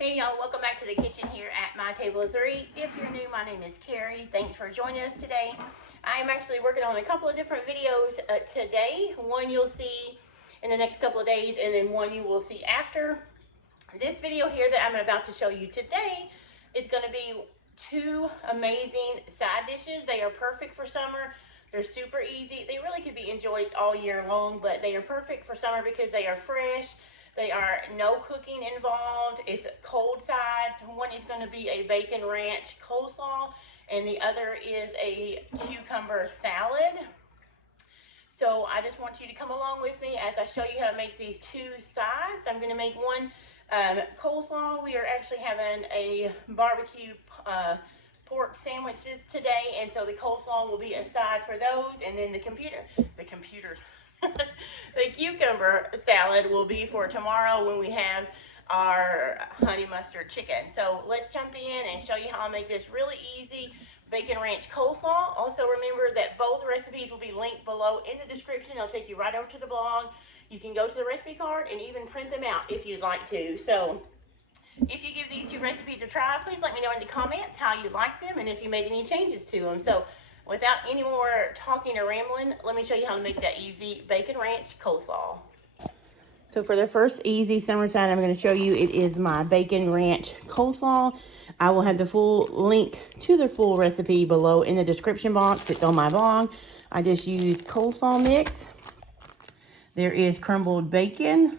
Hey y'all, welcome back to the kitchen here at My Table of Three. If you're new, my name is Carrie. Thanks for joining us today. I am actually working on a couple of different videos today. One you'll see in the next couple of days, and then one you will see after. This video here that I'm about to show you today is going to be two amazing side dishes. They are perfect for summer. They're super easy. They really could be enjoyed all year long, but they are perfect for summer because they are fresh. They are no cooking involved. It's cold sides. One is going to be a bacon ranch coleslaw, and the other is a cucumber salad. So I just want you to come along with me as I show you how to make these two sides. I'm going to make one coleslaw. We are actually having a barbecue pork sandwiches today, and so the coleslaw will be a side for those, and then the cucumber salad will be for tomorrow when we have our honey mustard chicken. So let's jump in and show you how I make this really easy bacon ranch coleslaw. Also remember that both recipes will be linked below in the description. They'll take you right over to the blog. You can go to the recipe card and even print them out if you'd like to. So if you give these two recipes a try, please let me know in the comments how you like them and if you made any changes to them. So without any more talking or rambling, let me show you how to make that easy bacon ranch coleslaw. So for the first easy summertime, I'm going to show you, it is my bacon ranch coleslaw. I will have the full link to the full recipe below in the description box. It's on my blog. I just used coleslaw mix. There is crumbled bacon,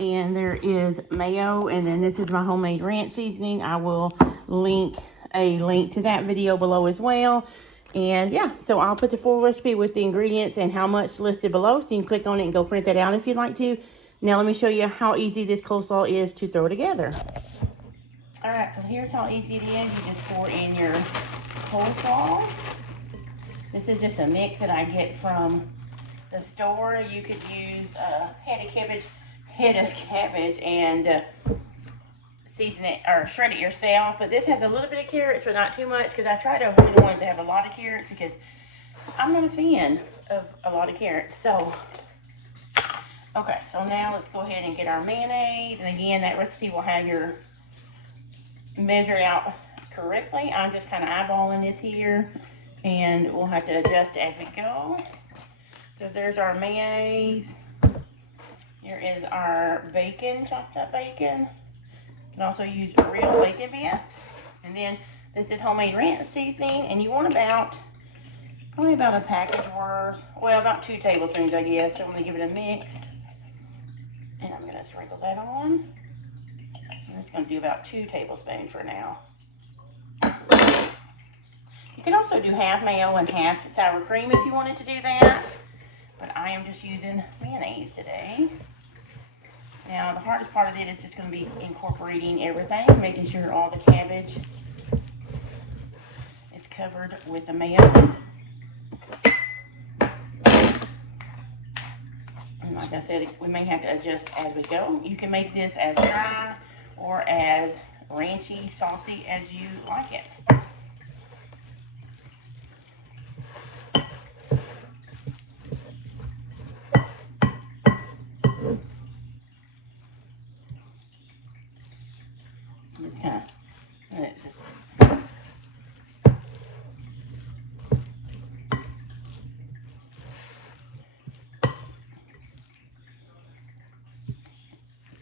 and there is mayo, and then this is my homemade ranch seasoning. I will link a link to that video below as well. And yeah, so I'll put the full recipe with the ingredients and how much listed below, so you can click on it and go print that out if you'd like to. Now let me show you how easy this coleslaw is to throw together. All right, so here's how easy it is. You just pour in your coleslaw. This is just a mix that I get from the store. You could use a head of cabbage and season it or shred it yourself, but this has a little bit of carrots, but not too much, because I try to avoid the ones that have a lot of carrots because I'm not a fan of a lot of carrots. So okay, so now let's go ahead and get our mayonnaise, and again, that recipe will have your measure out correctly. I'm just kind of eyeballing this here, and we'll have to adjust as we go. So there's our mayonnaise. Here is our bacon, chopped up bacon. You can also use real bacon bits. And then this is homemade ranch seasoning, and you want probably about a package worth, well, about 2 tablespoons, I guess. So I'm going to give it a mix, and I'm going to sprinkle that on. I'm just going to do about 2 tablespoons for now. You can also do half mayo and half sour cream if you wanted to do that, but I am just using mayonnaise today. Now, the hardest part of it is just going to be incorporating everything, making sure all the cabbage is covered with the mayo. And like I said, we may have to adjust as we go. You can make this as dry or as ranchy, saucy as you like it.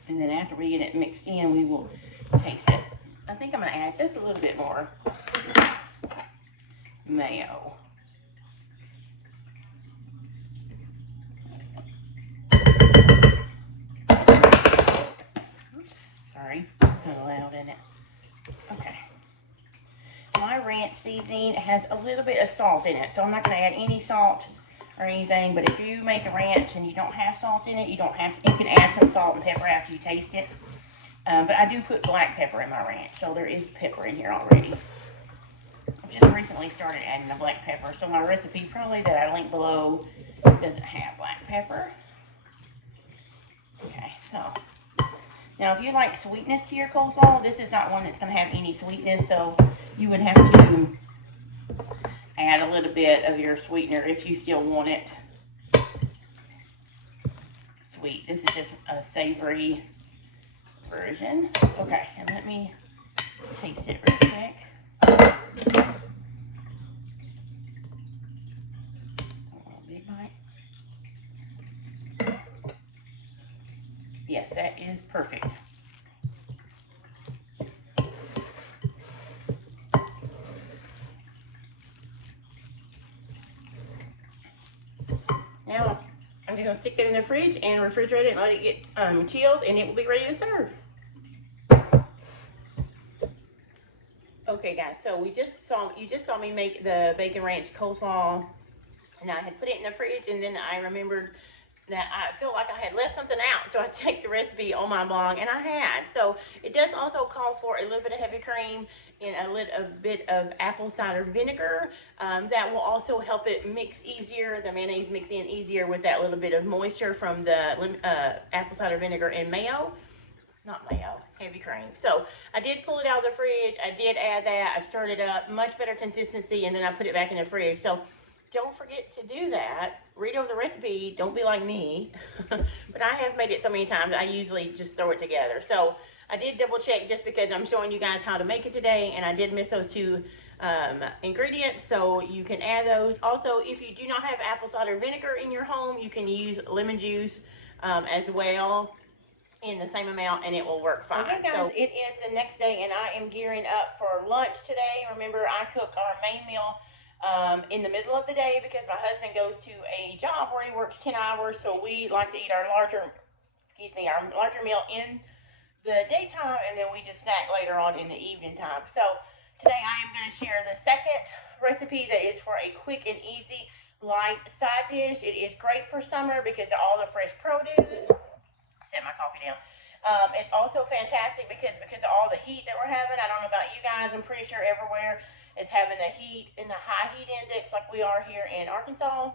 And then after we get it mixed in, we will taste it. I think I'm going to add just a little bit more mayo. Oops, sorry, it's kind of loud, isn't it? Okay. My ranch seasoning has a little bit of salt in it, so I'm not going to add any salt or anything, but if you make a ranch and you don't have salt in it, you can add some salt and pepper after you taste it. But I do put black pepper in my ranch, so there is pepper in here already. I just recently started adding the black pepper, so my recipe probably that I link below doesn't have black pepper. Okay, so now if you like sweetness to your coleslaw, this is not one that's going to have any sweetness, so you would have to add a little bit of your sweetener if you still want it sweet. This is just a savory version. Okay, and let me taste it real quick. Big bite. Yes, that is perfect. Now, I'm just going to stick it in the fridge and refrigerate it and let it get chilled, and it will be ready to serve. Okay, guys, so you just saw me make the bacon ranch coleslaw, and I had put it in the fridge, and then I remembered that I feel like I had left something out, so I checked the recipe on my blog, and I had. So it does also call for a little bit of heavy cream and a little bit of apple cider vinegar. That will also help it mix easier, the mayonnaise mix in easier with that little bit of moisture from the apple cider vinegar and mayo. Not mayo, heavy cream. So I did pull it out of the fridge. I did add that. I stirred it up, much better consistency, and then I put it back in the fridge. So don't forget to do that. Read over the recipe. Don't be like me. But I have made it so many times, I usually just throw it together. So I did double check just because I'm showing you guys how to make it today, and I did miss those two ingredients, so you can add those. Also, if you do not have apple cider vinegar in your home, you can use lemon juice as well in the same amount, and it will work fine. Okay, guys, so it is the next day, and I am gearing up for lunch today. Remember, I cook our main meal in the middle of the day because my husband goes to a job where he works 10 hours, so we like to eat our larger meal in the daytime, and then we just snack later on in the evening time. So today I am going to share the second recipe that is for a quick and easy light side dish. It is great for summer because of all the fresh produce. Set my coffee down. It's also fantastic because of all the heat that we're having. I don't know about you guys. I'm pretty sure everywhere is having the heat in the high heat index like we are here in Arkansas.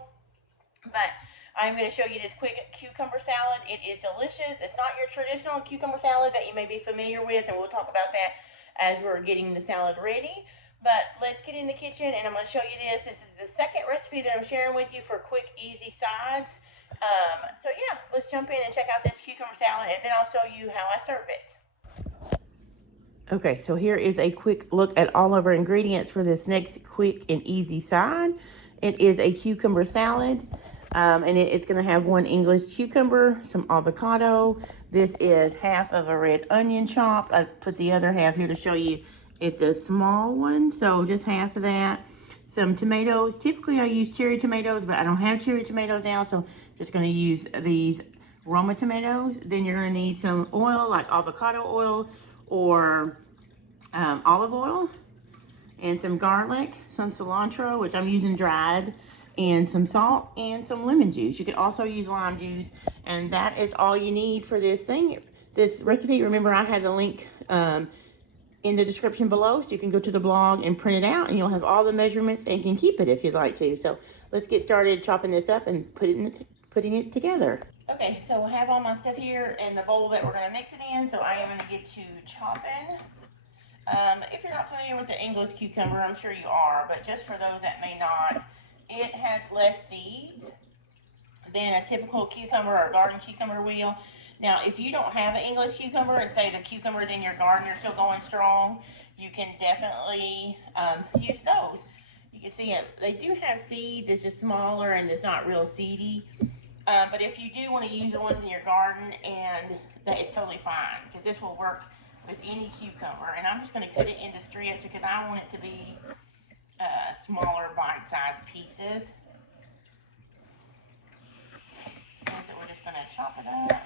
But I'm going to show you this quick cucumber salad. It is delicious. It's not your traditional cucumber salad that you may be familiar with, and we'll talk about that as we're getting the salad ready. But let's get in the kitchen, and I'm going to show you this. This is the second recipe that I'm sharing with you for quick, easy sides. So yeah, let's jump in and check out this cucumber salad, and then I'll show you how I serve it. Okay, so here is a quick look at all of our ingredients for this next quick and easy side. It is a cucumber salad, and it's going to have 1 English cucumber, some avocado. This is half of a red onion chopped. I put the other half here to show you it's a small one, so just half of that. Some tomatoes. Typically I use cherry tomatoes, but I don't have cherry tomatoes now, so just going to use these Roma tomatoes. Then you're going to need some oil, like avocado oil or olive oil, and some garlic, some cilantro, which I'm using dried, and some salt, and some lemon juice. You could also use lime juice, and that is all you need for this thing. This recipe, remember, I have the link in the description below, so you can go to the blog and print it out, and you'll have all the measurements and can keep it if you'd like to. So let's get started chopping this up and putting it together. Okay, so I have all my stuff here in the bowl that we're going to mix it in, so I am going to get to chopping. If you're not familiar with the English cucumber, I'm sure you are, but just for those that may not, it has less seeds than a typical cucumber or garden cucumber will. Now, if you don't have an English cucumber and say the cucumbers in your garden are still going strong, you can definitely use those. You can see it, they do have seeds, it's just smaller and it's not real seedy. But if you do want to use the ones in your garden, and that is totally fine, because this will work with any cucumber. And I'm just going to cut it into strips because I want it to be smaller bite-sized pieces. And so we're just going to chop it up.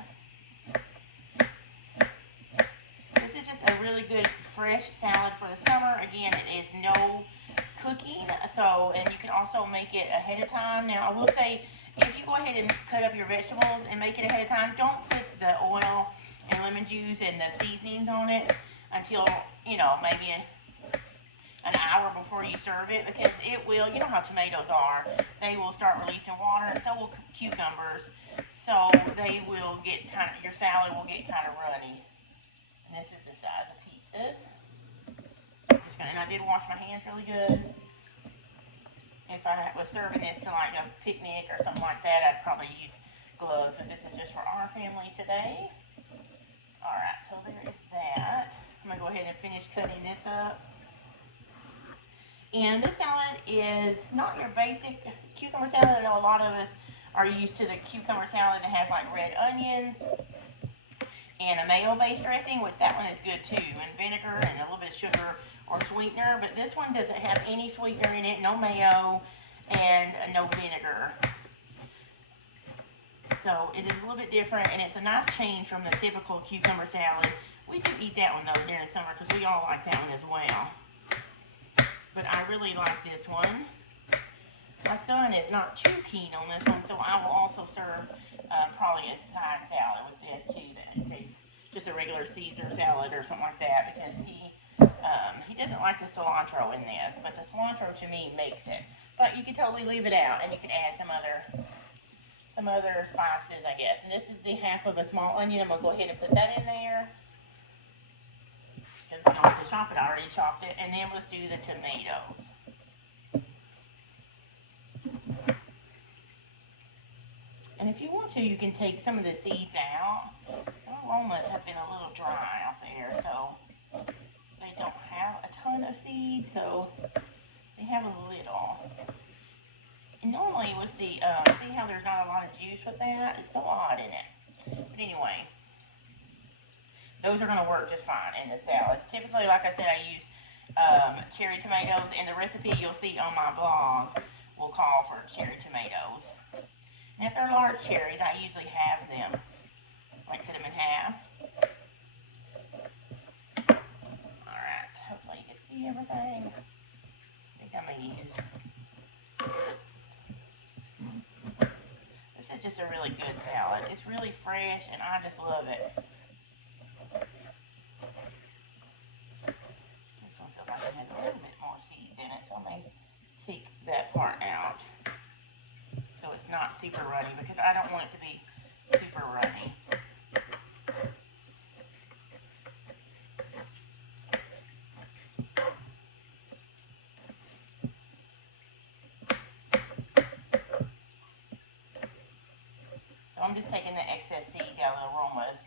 This is just a really good fresh salad for the summer. Again, it is no cooking, so, and you can also make it ahead of time. Now, I will say, if you go ahead and cut up your vegetables and make it ahead of time, don't put the oil and lemon juice and the seasonings on it until, you know, maybe an hour before you serve it, because it will, you know how tomatoes are, they will start releasing water, and so will cucumbers, so they will get kind of, your salad will get kind of runny. And this is the size of pieces. And I did wash my hands really good. If I was serving this to like a picnic or something like that, I'd probably use gloves, but this is just for our family today. Alright, so there ahead and finish cutting this up. And this salad is not your basic cucumber salad. I know a lot of us are used to the cucumber salad that has like red onions and a mayo-based dressing, which that one is good too, and vinegar and a little bit of sugar or sweetener. But this one doesn't have any sweetener in it, no mayo, and no vinegar. So it is a little bit different, and it's a nice change from the typical cucumber salad. We do eat that one though during the summer because we all like that one as well. But I really like this one. My son is not too keen on this one, so I will also serve probably a side salad with this too, in case just a regular Caesar salad or something like that, because he doesn't like the cilantro in this, but the cilantro to me makes it. But you can totally leave it out, and you can add some other spices, I guess. And this is the half of a small onion. I'm gonna go ahead and put that in there because we don't have to chop it. I already chopped it. And then let's do the tomatoes. And if you want to, you can take some of the seeds out. The aromas have been a little dry out there, so they don't have a ton of seeds, so they have a little. And normally with the, see how there's not a lot of juice with that? It's so odd in it. But anyway, those are going to work just fine in the salad. Typically, like I said, I use cherry tomatoes, and the recipe you'll see on my blog will call for cherry tomatoes. And if they're large cherries, I usually have them, like cut them in half. Alright, hopefully you can see everything. I think I may use. This is just a really good salad. It's really fresh, and I just love it. This one feels like it has a little bit more seeds in it, so I may take that part out. So it's not super runny, because I don't want it to be super runny. So I'm just taking the excess seeds out of the aromas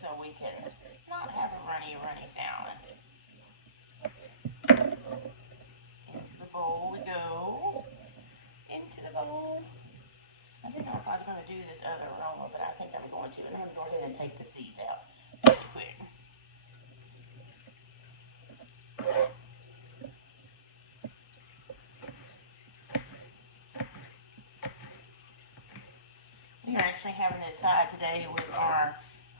so we can not have a runny salad. Into the bowl we go. Into the bowl. I didn't know if I was going to do this other aroma, but I think I'm going to. And I'm going to go ahead and take the seeds out really quick. We are actually having this side today with our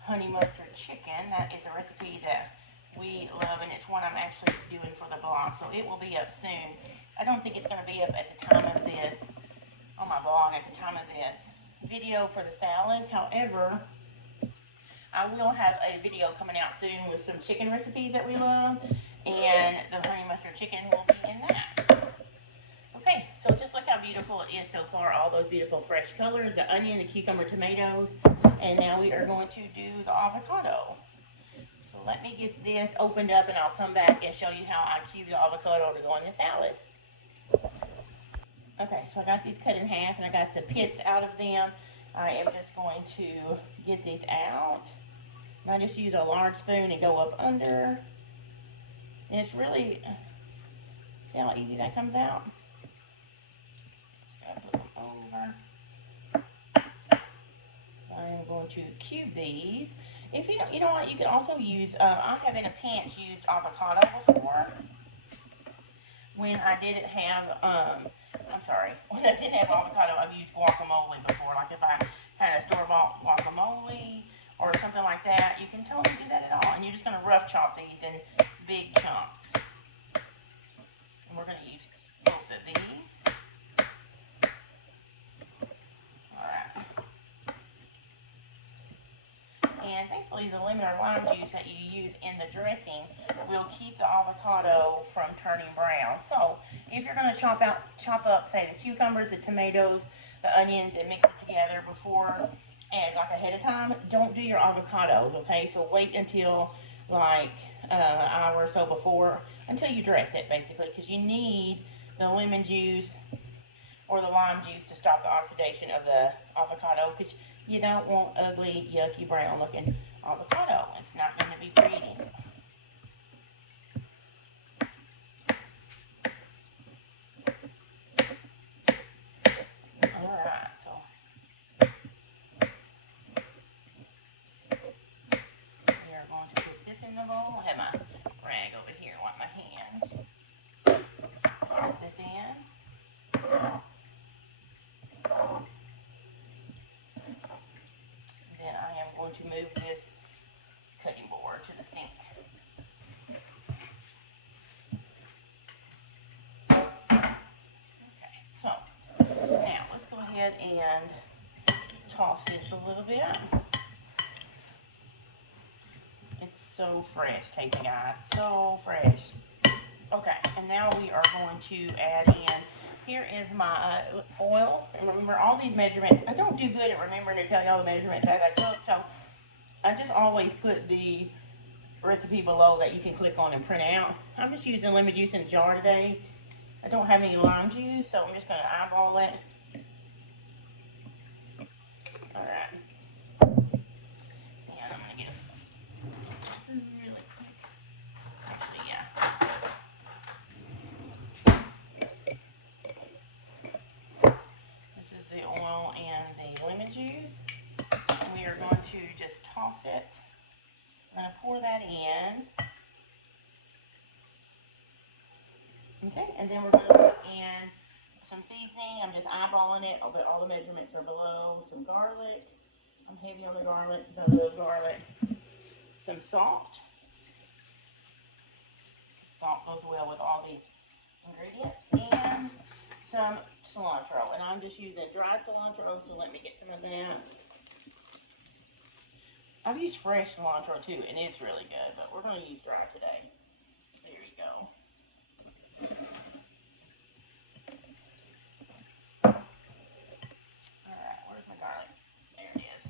honey mustard chicken. That is a recipe that we love, and it's one I'm actually doing for the blog, so it will be up soon. I don't think it's going to be up at the time of this, on my blog at the time of this video for the salads. However, I will have a video coming out soon with some chicken recipes that we love, and the honey mustard chicken will be in that. Okay, so just look how beautiful it is so far, all those beautiful fresh colors, the onion, the cucumber, tomatoes, and now we are going to do the avocado. So let me get this opened up, and I'll come back and show you how I cube the avocado to go in the salad. Okay, so I got these cut in half, and I got the pits out of them. I am just going to get these out. And I just use a large spoon and go up under. And it's really, see how easy that comes out? Just gotta flip them over. I'm going to cube these. If you don't, you know what, you can also use, I have in a pinch used avocado before. When I didn't have, when I didn't have avocado, I've used guacamole before. Like if I had a store-bought guacamole or something like that, you can totally do that at all. And you're just going to rough chop these in big chunks. And we're going to use both of these. Alright. And thankfully the lemon or lime juice that you use in the dressing will keep the avocado from turning brown. So if you're going to chop up, say, the cucumbers, the tomatoes, the onions, and mix it together before and like ahead of time, don't do your avocados, okay? So wait until like an hour or so before, until you dress it, basically, because you need the lemon juice or the lime juice to stop the oxidation of the avocado, because you don't want ugly, yucky, brown looking avocado. It's not going to be pretty. in the bowl. I have my rag over here, wipe my hands. Put this in. Then I am going to move this cutting board to the sink. Okay, so now let's go ahead and toss this a little bit. It's so fresh tasting, guys, so fresh. Okay, and now we are going to add in, here is my oil, and remember all these measurements, I don't do good at remembering to tell you all the measurements as I cook, so I just always put the recipe below that you can click on and print out. I'm just using lemon juice in a jar today. I don't have any lime juice, so I'm just going to eyeball it. Alright. And I'm going to get it really quick. Actually, yeah. This is the oil and the lemon juice. And we are going to just toss it. I'm going to pour that in. Okay, and then we're going to put in some seasoning. I'm just eyeballing it, but all the measurements are below. Some garlic. I'm heavy on the garlic because I love garlic. Some salt. Salt goes well with all these ingredients. And some cilantro. And I'm just using dried cilantro, so let me get some of that. I've used fresh cilantro too, and it's really good, but we're going to use dry today. There you go. Alright, where's my garlic? There it is.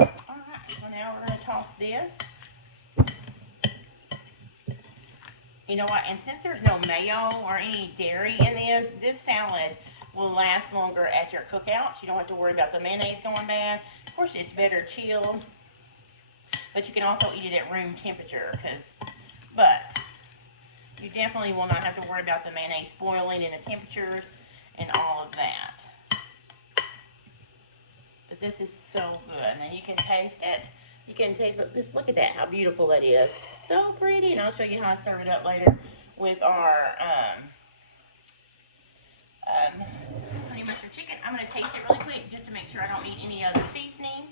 Alright, so now we're going to toss this. You know what, and since there's no mayo or any dairy in this salad will last longer at your cookouts. You don't have to worry about the mayonnaise going bad. Of course, it's better chilled, but you can also eat it at room temperature. But you definitely will not have to worry about the mayonnaise spoiling and the temperatures and all of that. But this is so good, and you can taste it. You can taste it. Just look at that, how beautiful that is. So pretty, and I'll show you how I serve it up later with our honey mustard chicken. I'm going to taste it really quick just to make sure I don't need any other seasoning.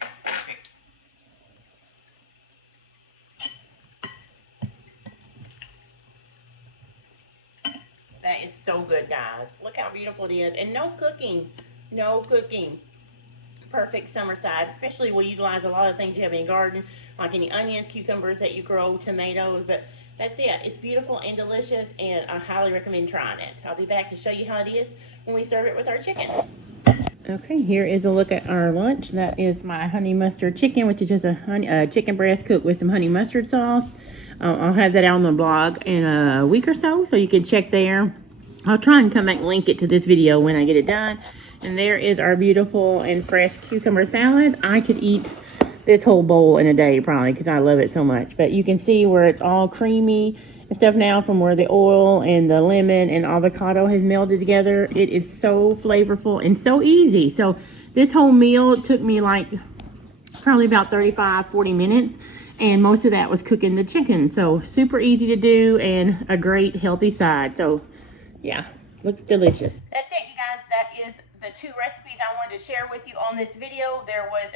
Perfect. That is so good, guys. Look how beautiful it is. And no cooking. No cooking. Perfect summer side, especially we'll utilize a lot of things you have in your garden, like any onions, cucumbers that you grow, tomatoes, but that's it. It's beautiful and delicious, and I highly recommend trying it. I'll be back to show you how it is when we serve it with our chicken. Okay, here is a look at our lunch. That is my honey mustard chicken, which is just a chicken breast cooked with some honey mustard sauce. I'll have that out on the blog in a week or so you can check there. I'll try and come back and link it to this video when I get it done. And there is our beautiful and fresh cucumber salad. I could eat this whole bowl in a day probably because I love it so much. But you can see where it's all creamy and stuff now from where the oil and the lemon and avocado has melded together. It is so flavorful and so easy. So this whole meal took me like probably about 35-40 minutes. And most of that was cooking the chicken. So super easy to do and a great healthy side. So yeah, looks delicious. That's it, you guys. That is the two recipes I wanted to share with you on this video. There was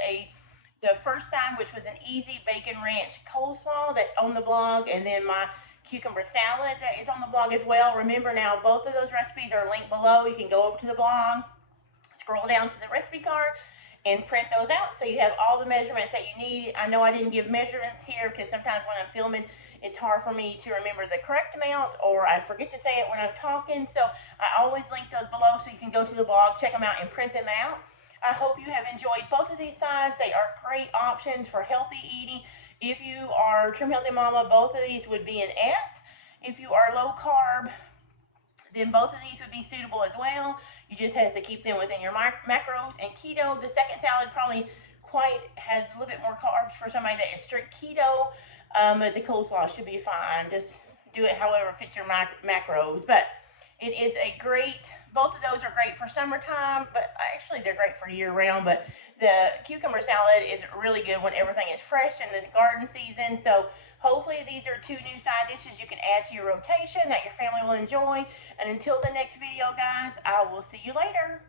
the first side, which was an easy bacon ranch coleslaw that's on the blog, and then my cucumber salad that is on the blog as well. Remember now, both of those recipes are linked below. You can go over to the blog, scroll down to the recipe card, and print those out so you have all the measurements that you need. I know I didn't give measurements here because sometimes when I'm filming, it's hard for me to remember the correct amount, or I forget to say it when I'm talking. So I always link those below so you can go to the blog, check them out, and print them out. I hope you have enjoyed both of these sides. They are great options for healthy eating. If you are Trim Healthy Mama, both of these would be an S. If you are low carb, then both of these would be suitable as well. You just have to keep them within your macros. And keto, the second salad probably has a little bit more carbs for somebody that is strict keto. But the coleslaw should be fine. Just do it however fits your macros. But it is a great, both of those are great for summertime, but actually they're great for year round. But the cucumber salad is really good when everything is fresh in the garden season. So hopefully these are two new side dishes you can add to your rotation that your family will enjoy. And until the next video, guys, I will see you later.